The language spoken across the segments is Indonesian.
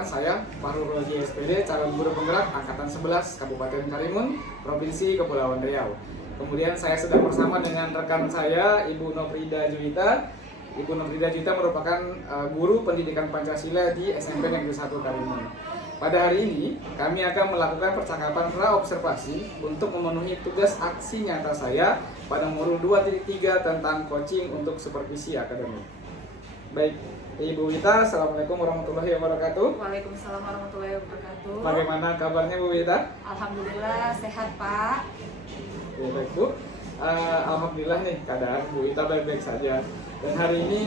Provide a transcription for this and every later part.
Perkenalkan saya Fahrul Roji SPD, calon guru penggerak Angkatan 11 Kabupaten Karimun, Provinsi Kepulauan Riau. Kemudian saya sedang bersama dengan rekan saya, Ibu Nofrida Juwita. Ibu Nofrida Juwita merupakan guru pendidikan Pancasila di SMP Negeri 1 Karimun. Pada hari ini, kami akan melakukan percakapan pra-observasi untuk memenuhi tugas aksi nyata saya pada modul 2.3 tentang coaching untuk supervisi akademik. Baik, Ibu Wita, Assalamualaikum warahmatullahi wabarakatuh. Waalaikumsalam warahmatullahi wabarakatuh. Bagaimana kabarnya Bu Wita? Alhamdulillah sehat Pak. Ya, baik Bu. Alhamdulillah nih keadaan Bu Wita baik-baik saja. Dan hari ini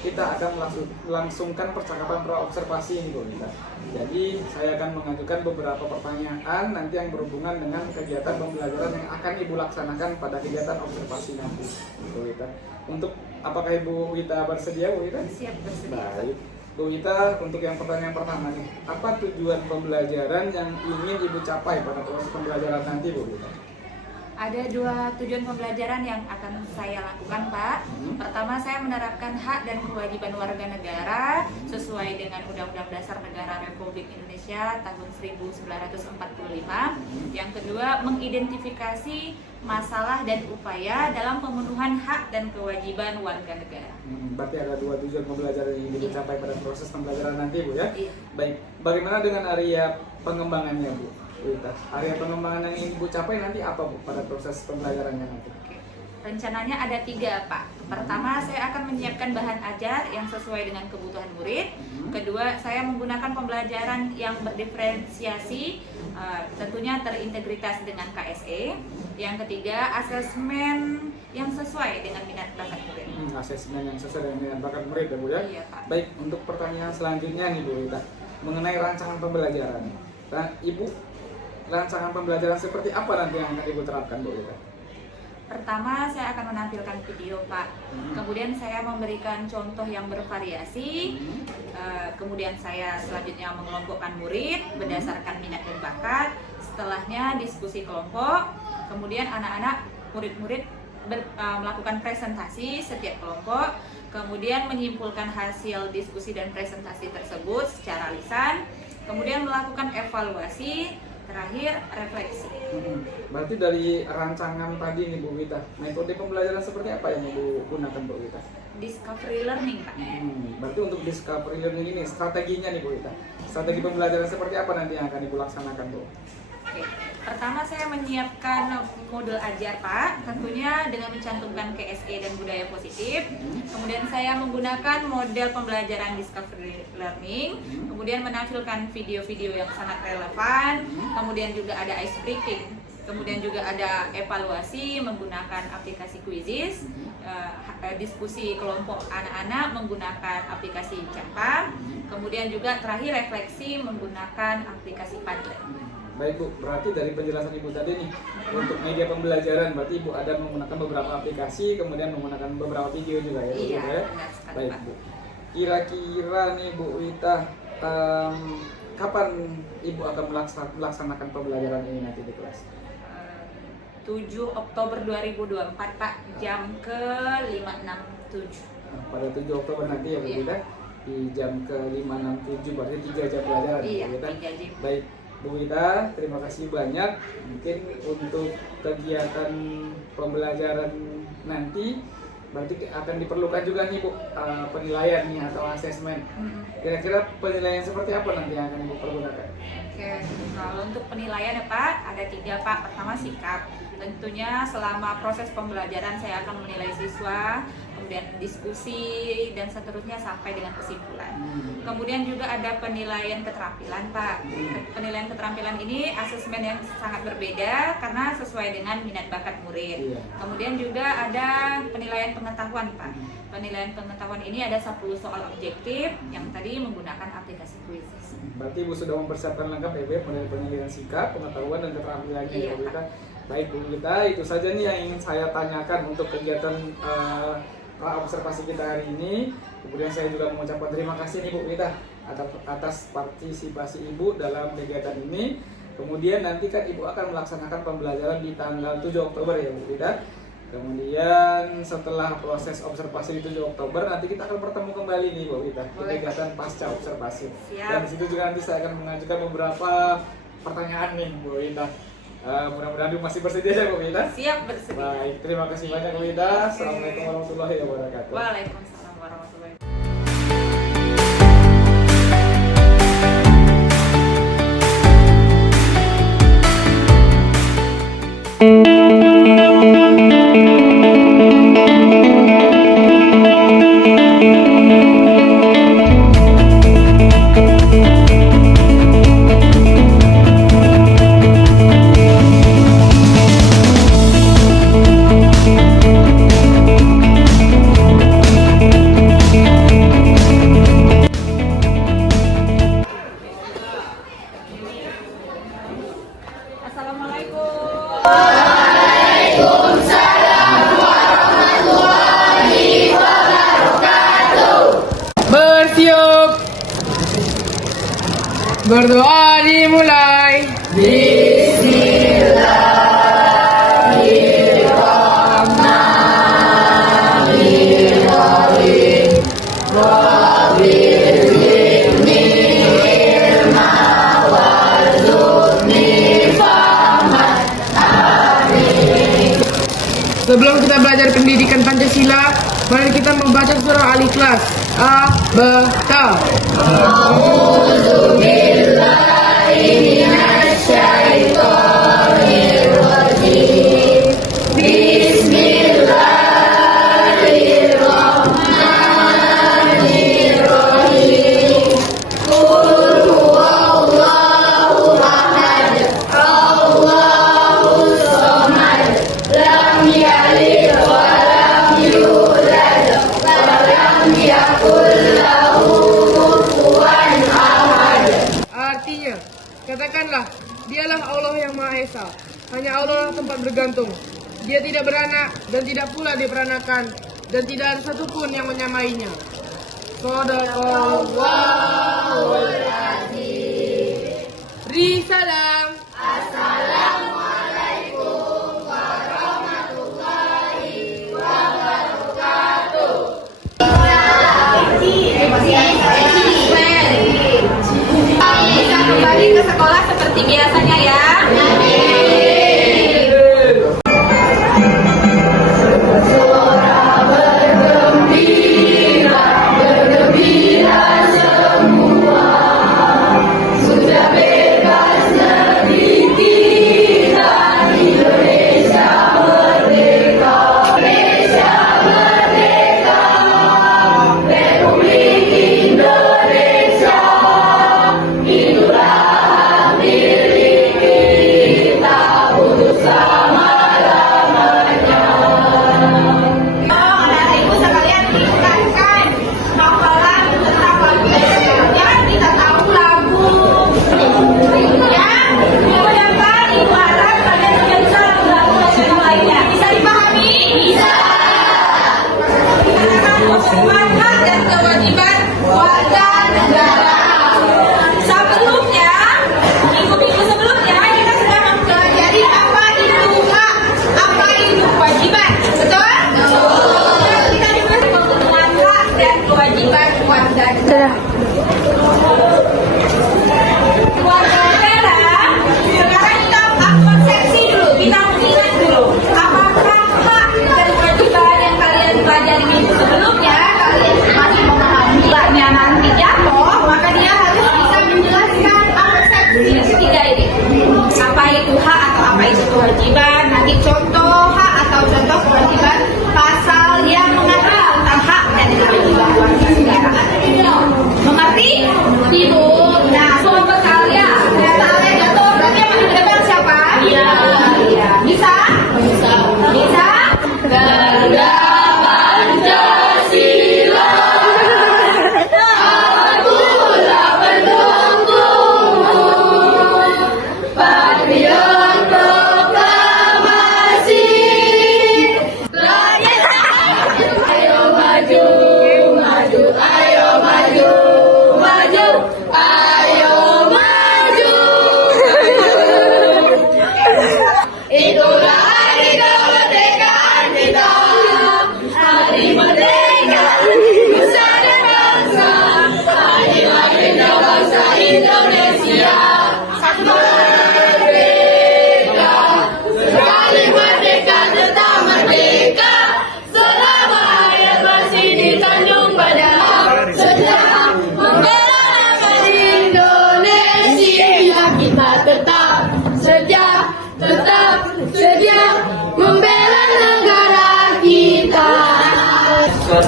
kita akan melangsungkan percakapan pra-observasi ini Bu Wita. Jadi saya akan mengajukan beberapa pertanyaan nanti yang berhubungan dengan kegiatan pembelajaran yang akan Ibu laksanakan pada kegiatan observasi nanti Bu Wita. Untuk apakah Ibu Wita bersedia Bu Wita? Siap bersedia. Baik. Bu Wita, untuk yang pertanyaan pertama nih, apa tujuan pembelajaran yang ingin Ibu capai pada proses pembelajaran nanti Bu Wita? Ada dua tujuan pembelajaran yang akan saya lakukan Pak. Pertama, saya menerapkan hak dan kewajiban warga negara sesuai dengan Undang-Undang Dasar Negara Republik Indonesia tahun 1945. Yang kedua, mengidentifikasi masalah dan upaya dalam pemenuhan hak dan kewajiban warga negara. Berarti ada dua tujuan pembelajaran yang ingin dicapai pada proses pembelajaran nanti Bu ya? Iya. Baik, bagaimana dengan area pengembangannya Bu Wita? Area pengembangan yang ingin Ibu capai nanti apa Bu pada proses pembelajarannya nanti? Oke. Rencananya ada 3 Pak. Pertama, saya akan menyiapkan bahan ajar yang sesuai dengan kebutuhan murid. Kedua, saya menggunakan pembelajaran yang berdiferensiasi, tentunya terintegritas dengan KSE. Yang ketiga, asesmen yang sesuai dengan minat bakat murid. Asesmen yang sesuai dengan minat bakat murid ya Bu ya? Iya Pak. Baik, untuk pertanyaan selanjutnya nih Bu Wita, mengenai rancangan pembelajaran. Nah, Ibu, rancangan pembelajaran seperti apa nanti yang akan Ibu terapkan Bu Wita? Pertama, saya akan menampilkan video Pak. Kemudian saya memberikan contoh yang bervariasi. Kemudian saya selanjutnya mengelompokkan murid berdasarkan minat dan bakat. Setelahnya diskusi kelompok. Kemudian anak-anak murid-murid melakukan presentasi setiap kelompok. Kemudian menyimpulkan hasil diskusi dan presentasi tersebut secara lisan. Kemudian melakukan evaluasi. Terakhir, refleksi. Berarti dari rancangan tadi nih Bu Wita, metode pembelajaran seperti apa yang Ibu gunakan Bu Wita? Discovery learning Pak. Berarti untuk discovery learning ini strateginya nih Bu Wita, strategi pembelajaran seperti apa nanti yang akan Ibu laksanakan Bu? Oke. Pertama, saya menyiapkan modul ajar Pak, tentunya dengan mencantumkan KSE dan budaya positif. Kemudian saya menggunakan model pembelajaran discovery learning, kemudian menampilkan video-video yang sangat relevan, kemudian juga ada ice breaking, kemudian juga ada evaluasi menggunakan aplikasi Quizzes, diskusi kelompok anak-anak menggunakan aplikasi Canva, kemudian juga terakhir refleksi menggunakan aplikasi Padlet. Baik Bu, berarti dari penjelasan Ibu tadi nih, untuk media pembelajaran berarti Ibu ada menggunakan beberapa aplikasi, kemudian menggunakan beberapa video juga ya Bu? Iya, Ya? benar sekali Baik Pak. Bu, kira-kira nih Bu Wita, kapan Ibu akan melaksanakan pembelajaran ini nanti di kelas? 7 Oktober 2024 Pak, jam ke 567. Pada 7 Oktober nanti ya Bu Wita, di jam ke 567, berarti 3 jam pelajaran Iya, Bu Wita. 3 jam. Baik Bu Wita, terima kasih banyak. Mungkin untuk kegiatan pembelajaran nanti berarti akan diperlukan juga nih Bu, penilaian nih atau asesmen. Kira-kira penilaian seperti apa nanti yang akan Ibu pergunakan? Oke, kalau untuk penilaian ya Pak, ada 3 Pak. Pertama, sikap. Tentunya selama proses pembelajaran saya akan menilai siswa, kemudian diskusi, dan seterusnya sampai dengan kesimpulan. Kemudian juga ada penilaian keterampilan Pak. Penilaian keterampilan ini asesmen yang sangat berbeda karena sesuai dengan minat bakat murid. Kemudian juga ada penilaian pengetahuan Pak. Penilaian pengetahuan ini ada 10 soal objektif yang tadi menggunakan aplikasi Quizzes. Berarti Ibu sudah mempersiapkan lengkap ya Bu, penilaian sikap, pengetahuan, dan keterampilannya ya Bu Wita. Baik Bu Wita, itu saja nih yang ingin saya tanyakan untuk kegiatan observasi kita hari ini. Kemudian saya juga mengucapkan terima kasih nih Bu Wita atas partisipasi Ibu dalam kegiatan ini. Kemudian nanti kan Ibu akan melaksanakan pembelajaran di tanggal 7 Oktober ya Bu Wita. Kemudian setelah proses observasi di 7 Oktober nanti kita akan bertemu kembali nih Bu Wita di Boleh. kegiatan pasca observasi. Siap. Dan di situ juga nanti saya akan mengajukan beberapa pertanyaan nih Bu Wita. Mudah-mudahan masih bersedia ya Bu Wita. Siap, bersedia. Baik, terima kasih banyak Bu Wita. Assalamualaikum warahmatullahi wabarakatuh. Waalaikumsalam warahmatullahi wabarakatuh. Assalamualaikum. Bersiap. Berdoa dimulai. Sebelum kita belajar pendidikan Pancasila, mari kita membaca surah Al-Ikhlas. A, B, K. Artinya, katakanlah, dialah Allah yang Maha Esa. Hanya Allah lah tempat bergantung. Dia tidak beranak dan tidak pula diperanakan, dan tidak ada satupun yang menyamainya. Shadaqallahul Azim. Risalam. Bisa kembali ke sekolah seperti biasanya ya.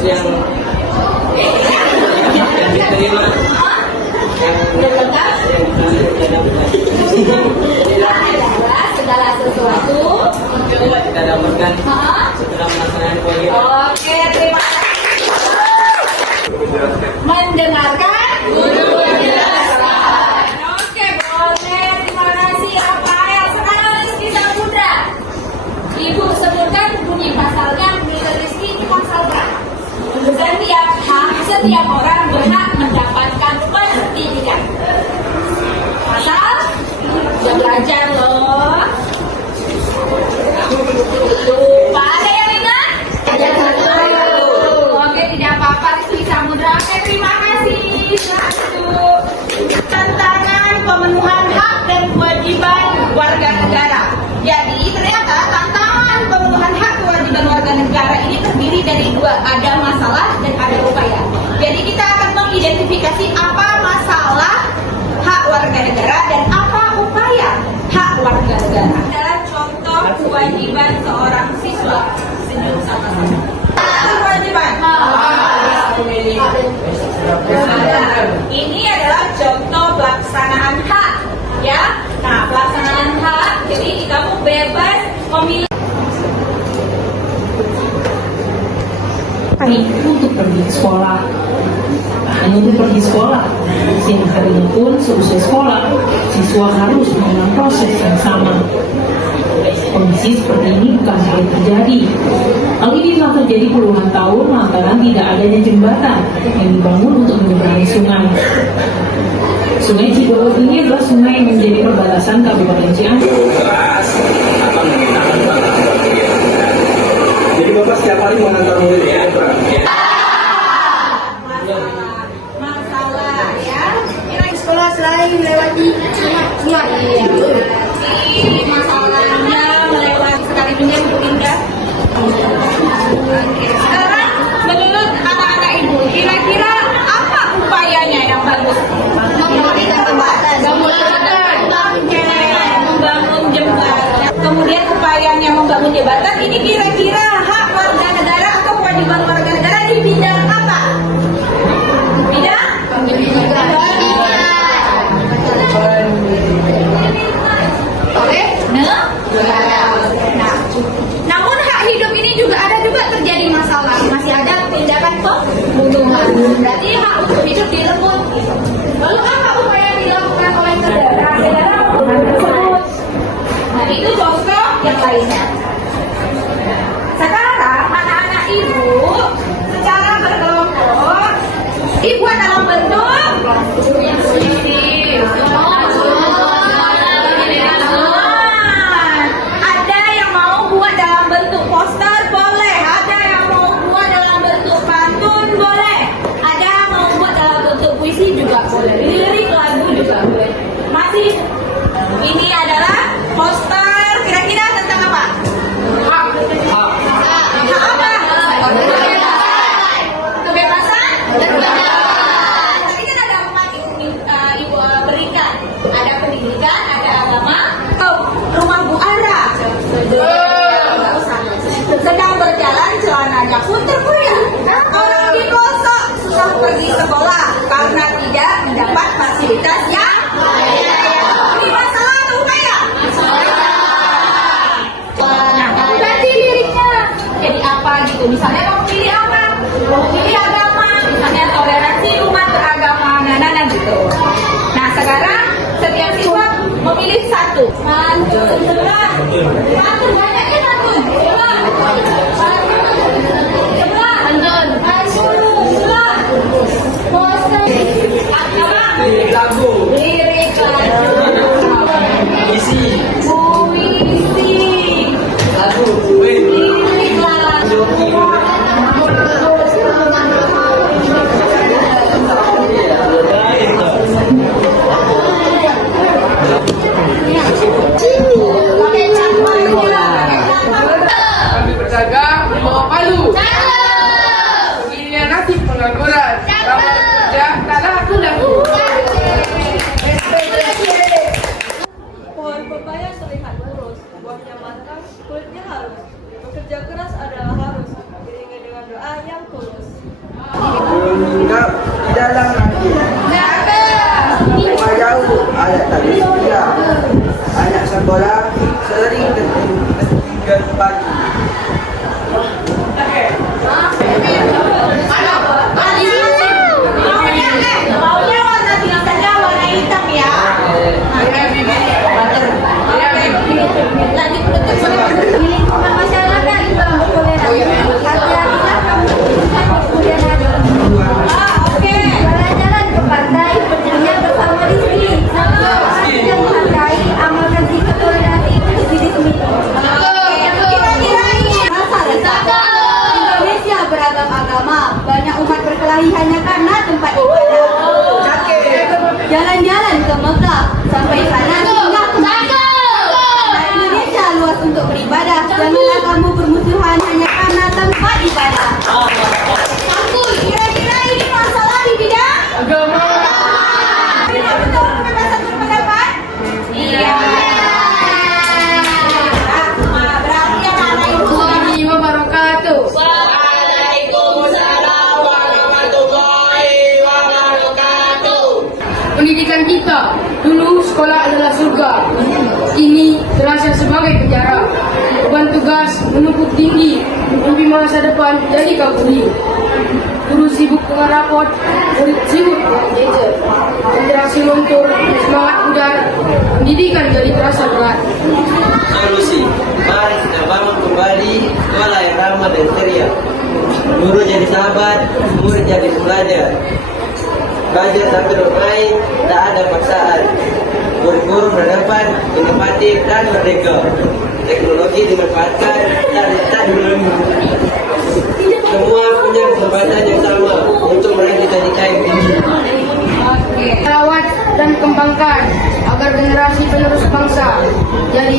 yang diterima adalah segala sesuatu yang kita dapatkan setelah melaksanakan kewajiban. Oke, terima kasih. Mendengarkan guru menjelaskan. Oke, boleh. Terima kasih. Apa yang sekarang Rizky Samudra? Ibu sebutkan bunyi pasalnya bila Rizky dikonsalkan. Setiap orang berhak mendapatkan pendidikan. Pasal yang belajar loh. Lupa ada yang ingat? Oke, tidak apa-apa Rizky Samudra. Oke, terima kasih. Satu. Tantangan pemenuhan hak dan kewajiban warga negara. Jadi ternyata tantangan pemenuhan hak kewajiban warga negara ini terdiri dari dua, ada masalah dan ada upaya. Jadi kita akan mengidentifikasi apa masalah hak warga negara dan apa upaya hak warga negara. Adalah contoh kewajiban seorang siswa. Senyum sama-sama. Kewajiban. Ini adalah contoh pelaksanaan hak, ya. Nah, pelaksanaan hak, jadi kamu bebas memilih. Untuk pergi ke sekolah, hanya untuk pergi sekolah. Siang harinya pun seusai sekolah, siswa harus mengalami proses yang sama. Kondisi seperti ini bukan sekali terjadi. Hal ini telah terjadi puluhan tahun lantaran tidak adanya jembatan yang dibangun untuk menyeberangi sungai. Sungai Cibolong ini adalah sungai yang menjadi perbatasan Kabupaten Cianjur. Jadi Bapak setiap hari mengantar murid ya? Masalah ya. Kira sekolah selain melewati sungai. Iya. Berarti masalahnya melewati sekali dengan Bu Indah. Sekarang menurut anak-anak ibu, kira-kira apa upayanya yang bagus? Membangun jembatan. Kemudian upayanya membangun jembatan ini kira-kira hak warga negara atau kewajiban warga negara di bidang apa? Bidang? Oke, nah, namun hak hidup ini juga ada terjadi masalah, masih ada tindakan pembunuhan. Berarti hak untuk hidup direbut. Lalu apa upaya yang dilakukan oleh negara tersebut? Nah, itu contoh yang lainnya. Sekarang anak-anak ibu secara berkelompok dibuat dalam bentuk ada yang mau buat dalam bentuk poster boleh, ada yang mau buat dalam bentuk pantun boleh, ada yang mau buat dalam bentuk puisi juga boleh, lirik lagu juga boleh. Masih ini adalah poster kira-kira tentang apa? Hak apa? Kebebasan? Tadi kan ada empat ibu berikan. Ada pendidikan, ada agama, rumah Bu Ara. Sedang berjalan celananya pun terkoyak. Orang di pelosok susah pergi sekolah karena tidak mendapat fasilitas yang ini masalah atau upaya? Nah, ganti liriknya jadi apa gitu? Misalnya mau pilih apa? Mau pilih agama, misalnya toleransi umat beragama, nah gitu. Nah, sekarang setiap siswa memilih satu. Pantun, banyaknya pantun. Lirik lagu. Puisi. Lagu. Lirik lagu. Kami berdagang di bawah palu. Begininya nasib pengangguran. Lama bekerja, tak laku-laku. Pohon pepaya terlihat lurus, buahnya matang, kulitnya halus. Bekerja keras adalah harus, diiringi dengan doa yang tulus. dalam hati. Rumah jauh, anak tak bisa. Anak sekolah sering tertinggal pagi. Maunya warna tulisannya warna hitam ya. Di lingkungan masyarakat juga boleh hati-hatilah kamu kemudian ada jalan-jalan ke pantai berceria bersama di sini. Yang menghargai amalkan sikap toleransi untuk diri sendiri. Kira-kira ini Indonesia beragam agama, banyak umat berkelahi hanya karena tempat ibadah. Jalan-jalan ke Mekah, sampai sana singgah ke Madinah. Indonesia luas untuk beribadah, janganlah kamu bermusuhan hanya karena tempat ibadah. kira-kira ini masalah di bidang Agama. Tidak betul kebebasan berpendapat? Iya. Berarti yang mana itu? Warahmatullahi wabarakatuh. Waalaikumsalam warahmatullahi wabarakatuh. Pendidikan kita dulu sekolah adalah surga, kini terasa sebagai penjara. Beban tugas menumpuk tinggi, mimpi masa depan jadi kaburi. Guru sibuk dengan rapot, murid sibuk dengan gadget. Interaksi luntur, semangat pudar, pendidikan jadi terasa berat. Solusi, mari kita bangun kembali sekolah yang ramah dan ceria. Guru jadi sahabat, murid jadi pelajar. Belajar sambil bermain, tak ada paksaan. Guru-guru berhadapan, inovatif dan merdeka. Teknologi dimanfaatkan dan tak dibelenggu. Semua punya kesempatan yang sama untuk meraih cita-cita yang tinggi. Rawat dan kembangkan agar generasi penerus bangsa jadi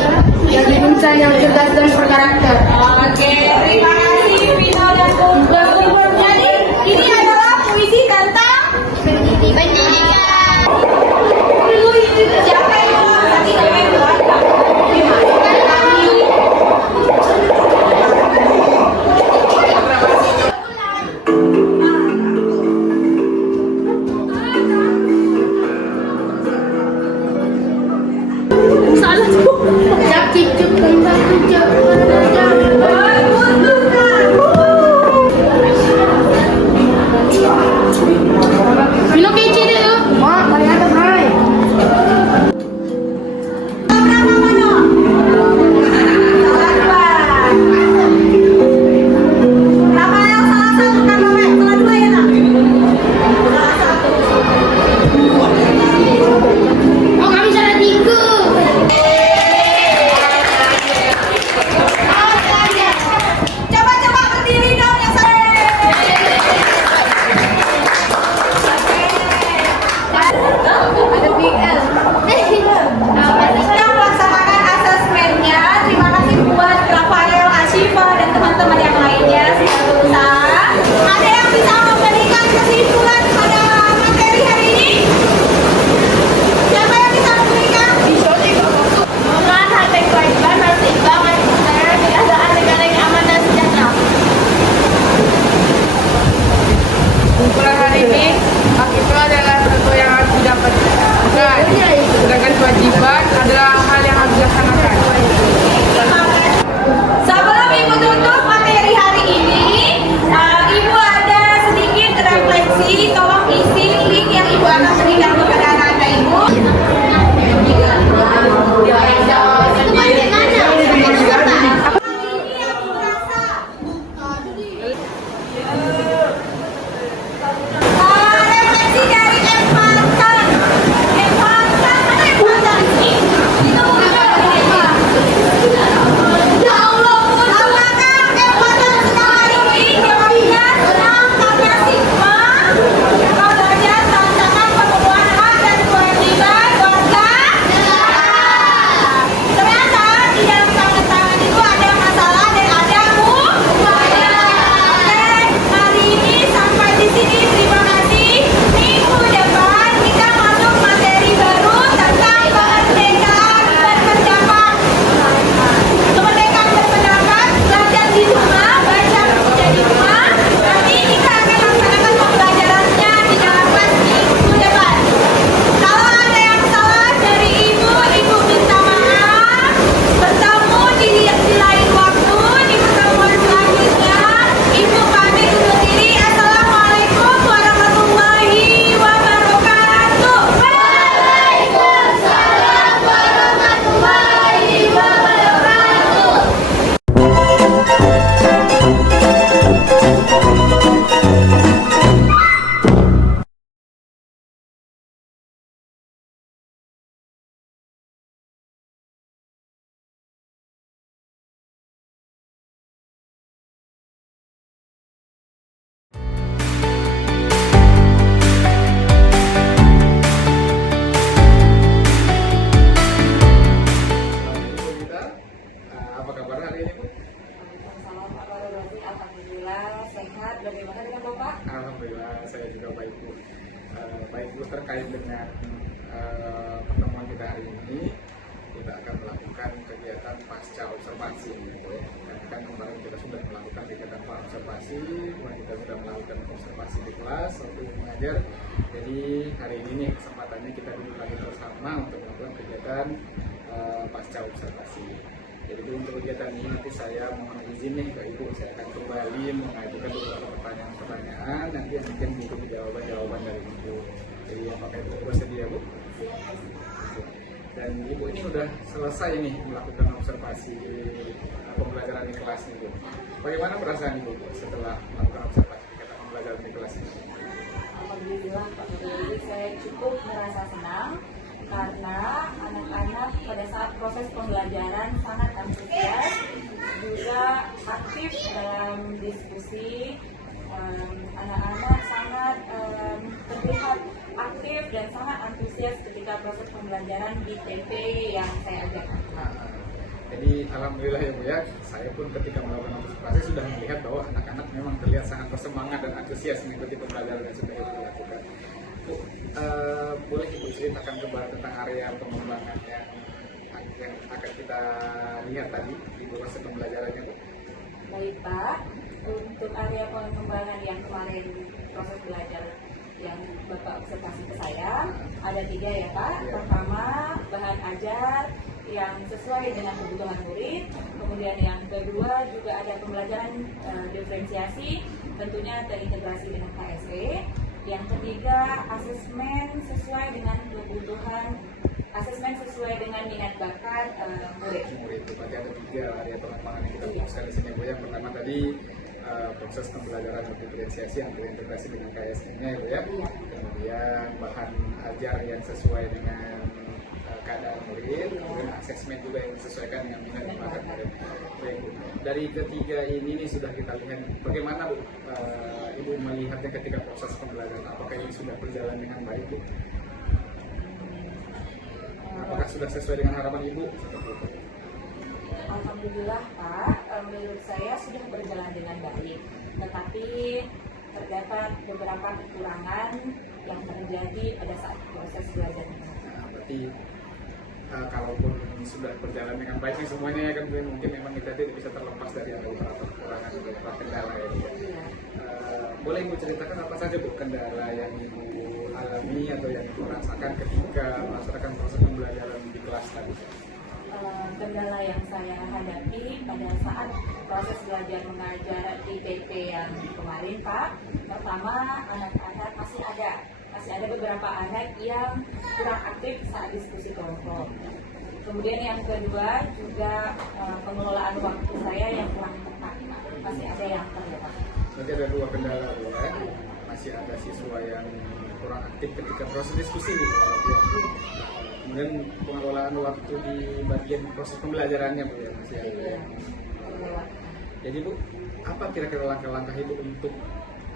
insan yang cerdas dan berkarakter. Oke, terima kasih Vino dan Kumpul. Jadi ini adalah puisi tentang pendidikan. Dulu itu siapa yang mau tadi namanya Belanda. Vino kece deh tuh. Mak, ternyata Bray. Nama yang salah satu kan nama salah dua ya nak? Salah satu. Oh, kami salah tiga. kegiatan pasca observasi gitu ya. Karena kan kemarin kita sudah melakukan kegiatan observasi, kemudian kita sudah melakukan observasi di kelas waktu mengajar. Jadi hari ini nih kesempatannya kita duduk lagi bersama untuk melakukan kegiatan pasca observasi. Jadi untuk kegiatan ini nanti saya mohon izin nih ke Ibu, saya akan kembali mengajukan beberapa pertanyaan-pertanyaan, nanti mungkin mengikuti jawaban-jawaban dari Ibu. Jadi apakah Ibu bersedia, Bu? Dan Ibu ini sudah selesai nih melakukan observasi pembelajaran di kelas nih, Bu. Bagaimana perasaan Ibu setelah melakukan observasi kegiatan pembelajaran di kelas ini? Alhamdulillah Pak Guru, saya cukup merasa senang karena anak-anak pada saat proses pembelajaran sangat antusias, juga aktif dalam diskusi. Anak-anak sangat terlihat aktif dan sangat antusias ketika proses pembelajaran di TP yang saya ajarkan. Jadi alhamdulillah ya Bu ya, saya pun ketika melakukan observasi sudah melihat bahwa anak-anak memang terlihat sangat bersemangat dan antusias mengikuti pembelajaran yang sudah Ibu lakukan. Bu, boleh Ibu ceritakan kembali tentang area pengembangan yang akan kita lihat tadi di proses pembelajarannya, Bu? Baik Pak, untuk area pengembangan yang kemarin proses belajar yang Bapak observasi ke saya ada 3 ya Pak. Pertama, bahan ajar yang sesuai dengan kebutuhan murid. Kemudian yang kedua juga ada pembelajaran diferensiasi, tentunya terintegrasi dengan KSE. Yang ketiga, asesmen sesuai dengan kebutuhan, asesmen sesuai dengan minat bakat murid. Berarti ada 3 area pengembangan yang kita fokuskan di sini, Bu. Yang pertama tadi proses pembelajaran diferensiasi yang terintegrasi dengan KSE-nya, Bu ya. Kemudian bahan ajar yang sesuai dengan keadaan murid, kemudian asesmen juga yang disesuaikan dengan minat bakat murid. Baik, Bu. Dari ketiga ini nih sudah kita lihat, bagaimana Bu Ibu melihatnya ketika proses pembelajaran? Apakah ini sudah berjalan dengan baik, Bu? Apakah sudah sesuai dengan harapan Ibu? Seperti itu. Alhamdulillah Pak, menurut saya sudah berjalan dengan baik. Tetapi terdapat beberapa kekurangan yang terjadi pada saat proses belajar. Berarti kalaupun sudah berjalan dengan baik nih semuanya ya kan, mungkin memang kita tidak bisa terlepas dari ada beberapa kekurangan, beberapa kendala ya. Boleh Ibu ceritakan apa saja Bu kendala yang Ibu alami atau yang Ibu rasakan ketika melaksanakan proses pembelajaran di kelas tadi? Kendala yang saya hadapi pada saat proses belajar mengajar di TP yang kemarin Pak, pertama anak-anak masih ada beberapa anak yang kurang aktif saat diskusi kelompok. Kemudian yang kedua juga pengelolaan waktu saya yang kurang tepat, masih ada yang terdapat. Berarti ada 2 kendala Bu ya. Masih ada siswa yang kurang aktif ketika proses diskusi nih. Kemudian pengelolaan waktu di bagian proses pembelajarannya Bu ya, masih ada ya. Jadi Bu, apa kira-kira langkah-langkah Ibu untuk,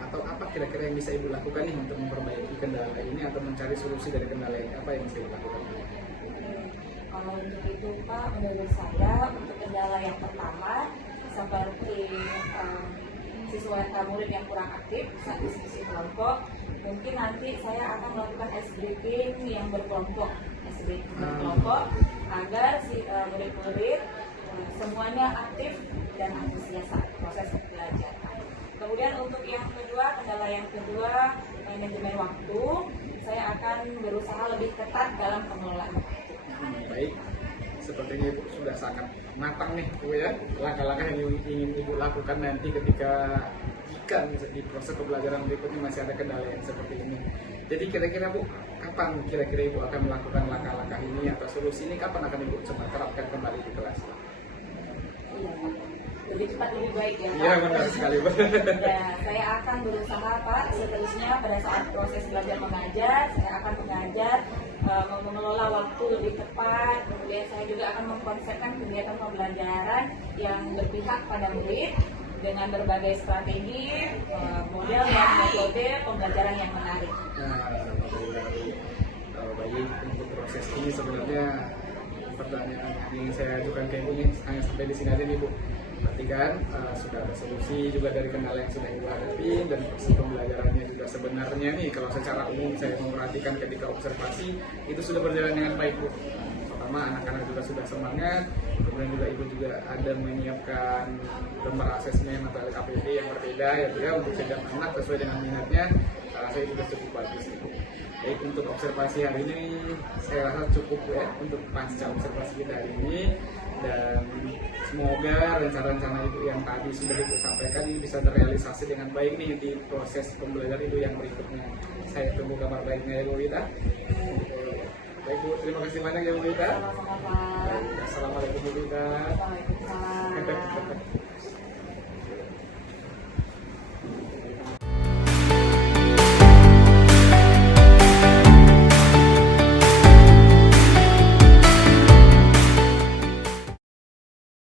atau apa kira-kira yang bisa Ibu lakukan nih untuk memperbaiki kendala ini atau mencari solusi dari kendala ini? Apa yang bisa Ibu lakukan? Kalau untuk itu Pak, menurut saya untuk kendala yang pertama seperti siswa murid yang kurang aktif saat diskusi kelompok, mungkin nanti saya akan melakukan ice breaking yang berkelompok, agar si murid-murid semuanya aktif dan antusias saat proses belajar. Kemudian untuk yang kedua, kendala yang kedua, manajemen waktu, saya akan berusaha lebih ketat dalam pengelolaan. Baik, sepertinya Ibu sudah sangat matang nih Bu ya, langkah-langkah yang ingin Ibu lakukan nanti ketika di proses pembelajaran berikutnya masih ada kendala yang seperti ini. Jadi kira-kira Bu, kapan kira-kira Ibu akan melakukan langkah-langkah ini atau solusi ini, kapan akan Ibu coba terapkan kembali di kelas? Iya Pak, lebih cepat lebih baik ya Pak. Iya benar sekali Bu. Ya, saya akan berusaha Pak, seterusnya pada saat proses belajar mengajar, saya akan mengajar mengelola waktu lebih tepat. Kemudian saya juga akan mengkonsepkan kegiatan pembelajaran yang berpihak pada murid dengan berbagai strategi, model dan metode pembelajaran yang menarik. Baik, untuk proses ini sebenarnya pertanyaan yang saya ajukan ke Ibu nih hanya sampai di sini aja nih Bu. Berarti kan sudah ada solusi juga dari kendala yang sudah Ibu hadapi, dan proses pembelajarannya juga sebenarnya nih kalau secara umum saya memperhatikan ketika observasi itu sudah berjalan dengan baik Bu. Total pertama anak-anak juga sudah semangat, kemudian juga ibu juga ada menyiapkan lembar asesmen atau LKPD yang berbeda ya Bu ya untuk setiap anak sesuai dengan minatnya. Saya juga cukup bagus Ibu. Baik, untuk observasi hari ini saya rasa cukup ya untuk pasca observasi kita hari ini, dan semoga rencana-rencana Ibu yang tadi sudah Ibu sampaikan ini bisa terrealisasi dengan baik nih di proses pembelajaran Ibu yang berikutnya. Saya tunggu kabar baiknya ya Bu Wita. Baik Bu, terima kasih banyak ya Bu Wita. Assalamualaikum Bu Wita.